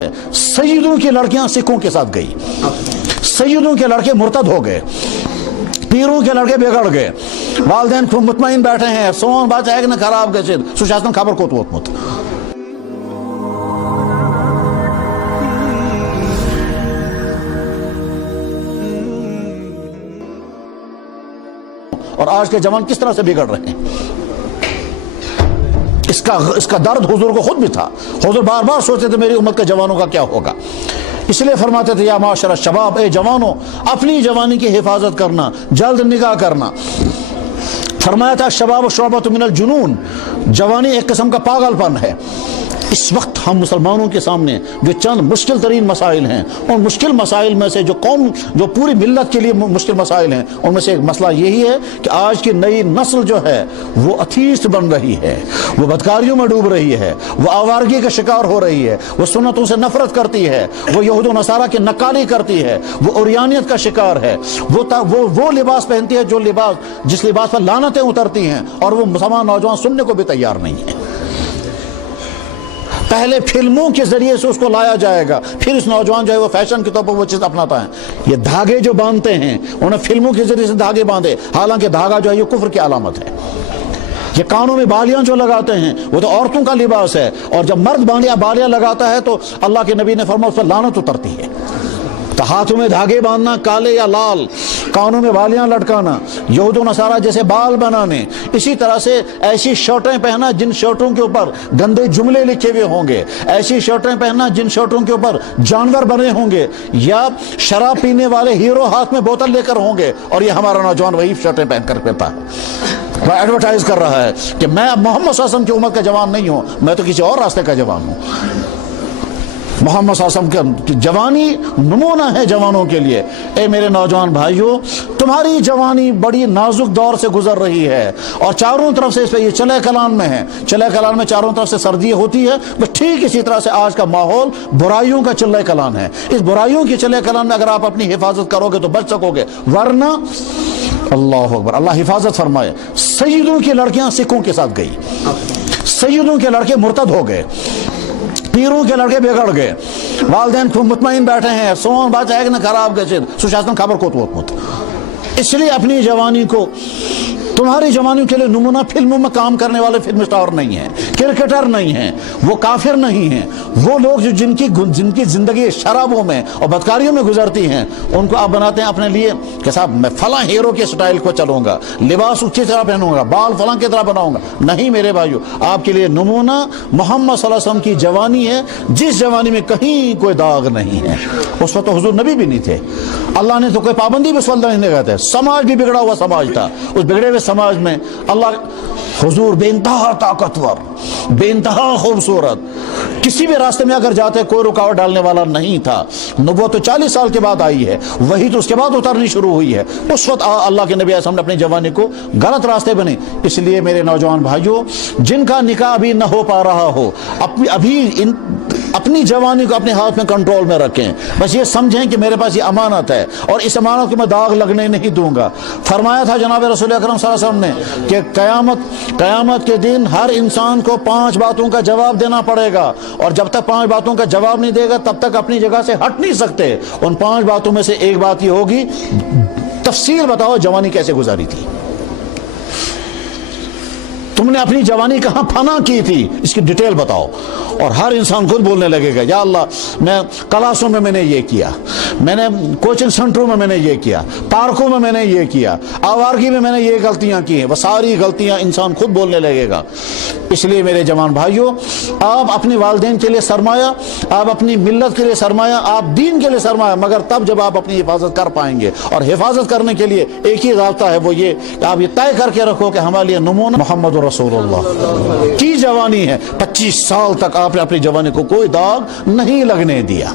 سیدوں کی لڑکیاں سکھوں کے ساتھ گئی، سیدوں کے لڑکے مرتد ہو گئے، پیروں کے لڑکے بگڑ گئے، والدین کو مطمئن بیٹھے ہیں سون بات ہے کہ نہ خراب گئے سشاسن خبر کو ووتمت۔ اور آج کے جوان کس طرح سے بگڑ رہے ہیں، اس کا درد حضور کو خود بھی تھا۔ حضور بار بار سوچتے تھے میری امت کے جوانوں کا کیا ہوگا، اس لیے فرماتے تھے یا معاشر الشباب، اے جوانوں اپنی جوانی کی حفاظت کرنا، جلد نگاہ کرنا۔ فرمایا تھا شباب شعبۃ من الجنون، جوانی ایک قسم کا پاگل پن ہے۔ اس وقت ہم مسلمانوں کے سامنے جو چند مشکل ترین مسائل ہیں، ان مشکل مسائل میں سے جو پوری ملت کے لیے مشکل مسائل ہیں، ان میں سے ایک مسئلہ یہی ہے کہ آج کی نئی نسل جو ہے وہ اتھیسٹ بن رہی ہے، وہ بدکاریوں میں ڈوب رہی ہے، وہ آوارگی کا شکار ہو رہی ہے، وہ سنتوں سے نفرت کرتی ہے، وہ یہود و نصارہ کی نکالی کرتی ہے، وہ عریانیت کا شکار ہے، وہ لباس پہنتی ہے جس لباس پر لعنتیں اترتی ہیں، اور وہ مسلمان نوجوان سننے کو بھی تیار نہیں ہے۔ پہلے فلموں کے ذریعے سے اس کو لایا جائے گا، پھر اس نوجوان جو ہے وہ فیشن کے طور پر وہ چیز اپناتا ہے۔ یہ دھاگے جو باندھتے ہیں انہیں فلموں کے ذریعے سے دھاگے باندھے، حالانکہ دھاگا جو ہے یہ کفر کی علامت ہے۔ یہ کانوں میں بالیاں جو لگاتے ہیں وہ تو عورتوں کا لباس ہے، اور جب مرد بالیاں لگاتا ہے تو اللہ کے نبی نے فرمایا اس پر لعنت اترتی ہے۔ تو ہاتھوں میں دھاگے باندھنا کالے یا لال، کانوں میں بالیاں لٹکانا، یہود و نصارہ جیسے بال بنانے، اسی طرح سے ایسی شرٹیں پہننا جن شرٹوں کے اوپر گندے جملے لکھے ہوئے ہوں گے، ایسی شرٹیں پہننا جن شرٹوں کے اوپر جانور بنے ہوں گے، یا شراب پینے والے ہیرو ہاتھ میں بوتل لے کر ہوں گے، اور یہ ہمارا نوجوان وہی شرٹیں پہن کر پیتا ہے، وہ ایڈورٹائز کر رہا ہے کہ میں اب محمد صلی اللہ علیہ وسلم کی امت کا جوان نہیں ہوں، میں تو کسی اور راستے کا جوان ہوں۔ محمد صلی اللہ علیہ وسلم کی جوانی نمونہ ہے جوانوں کے لیے۔ اے میرے نوجوان بھائیوں، تمہاری جوانی بڑی نازک دور سے گزر رہی ہے، اور چاروں طرف سے اس پہ یہ چلے کلان میں ہے، چلے کلان میں چاروں طرف سے سردی ہوتی ہے، بس ٹھیک اسی طرح سے آج کا ماحول برائیوں کا چلے کلان ہے۔ اس برائیوں کی چلے کلان میں اگر آپ اپنی حفاظت کرو گے تو بچ سکو گے، ورنہ اللہ اکبر، اللہ حفاظت فرمائے۔ سیدوں کی لڑکیاں سکھوں کے ساتھ گئی، سیدوں کے لڑکے مرتد ہو گئے، پیروں کے لڑکے بگڑ گئے، والدین کو مطمئن بیٹھے ہیں سون بات ہے کہ نہ خراب گئے سشاسن خبر کو ووتمت۔ اس لیے اپنی جوانی کو، تمہاری جوانی کے لیے نمونہ فلموں میں کام کرنے والے فلم اسٹار نہیں ہیں، کرکٹر نہیں ہیں، وہ کافر نہیں ہیں، وہ لوگ جو جن کی زندگی شرابوں میں اور بدکاریوں میں گزرتی ہیں، ان کو آپ بناتے ہیں اپنے لیے کہ صاحب میں فلاں ہیرو کے سٹائل کو چلوں گا، لباس اچھی طرح پہنوں گا، بال فلاں کی طرح بناؤں گا۔ نہیں میرے بھائیو، آپ کے لیے نمونہ محمد صلی اللہ علیہ وسلم کی جوانی ہے، جس جوانی میں کہیں کوئی داغ نہیں ہے۔ اس وقت تو حضور نبی بھی نہیں تھے، اللہ نے تو کوئی پابندی بھی سوال نہیں لگاتے، سماج بھی بگڑا ہوا سماج تھا، اس بگڑے ہوئے سماج میں اللہ حضور بے انتہا طاقتور، بے انتہا خوبصورت، کسی بھی راستے میں اگر جاتے کوئی رکاوٹ ڈالنے والا نہیں تھا۔ نبوت تو 40 سال کے بعد آئی ہے، وہی تو اس کے بعد اترنی شروع ہوئی ہے، اس وقت اللہ کے نبی علیہ السلام نے اپنی جوانی کو غلط راستے بنے۔ اس لیے میرے نوجوان بھائیوں، جن کا نکاح ابھی نہ ہو پا رہا ہو، اپنی جوانی کو اپنے ہاتھ میں کنٹرول میں رکھیں، بس یہ سمجھیں کہ میرے پاس یہ امانت ہے، اور اس امانت کو میں داغ لگنے نہیں دوں گا۔ فرمایا تھا جناب رسول اکرم صلی اللہ علیہ وسلم نے کہ قیامت کے دن ہر انسان کو 5 باتوں کا جواب دینا پڑے گا، اور جب تک 5 باتوں کا جواب نہیں دے گا تب تک اپنی جگہ سے ہٹ نہیں سکتے۔ ان 5 باتوں میں سے ایک بات یہ ہوگی، تفصیل بتاؤ جوانی کیسے گزاری تھی، تم نے اپنی جوانی کہاں فنا کی تھی، اس کی ڈیٹیل بتاؤ۔ اور ہر انسان خود بولنے لگے گا یا اللہ میں کلاسوں میں نے یہ کیا، میں نے کوچنگ سینٹروں میں نے یہ کیا، پارکوں میں نے یہ کیا، آوارگی میں نے یہ غلطیاں کی ہیں، وہ ساری غلطیاں انسان خود بولنے لگے گا۔ اس لیے میرے جوان بھائیوں، آپ اپنے والدین کے لیے سرمایہ، آپ اپنی ملت کے لیے سرمایہ، آپ دین کے لیے سرمایہ، مگر تب جب آپ اپنی حفاظت کر پائیں گے۔ اور حفاظت کرنے کے لیے ایک ہی ضابطہ ہے، وہ یہ کہ آپ یہ طے کر کے رکھو کہ ہمارے لیے نمونہ محمد رسول اللہ کی جوانی ہے۔ 25 سال تک آپ نے اپنی جوانی کو کوئی داغ نہیں لگنے دیا۔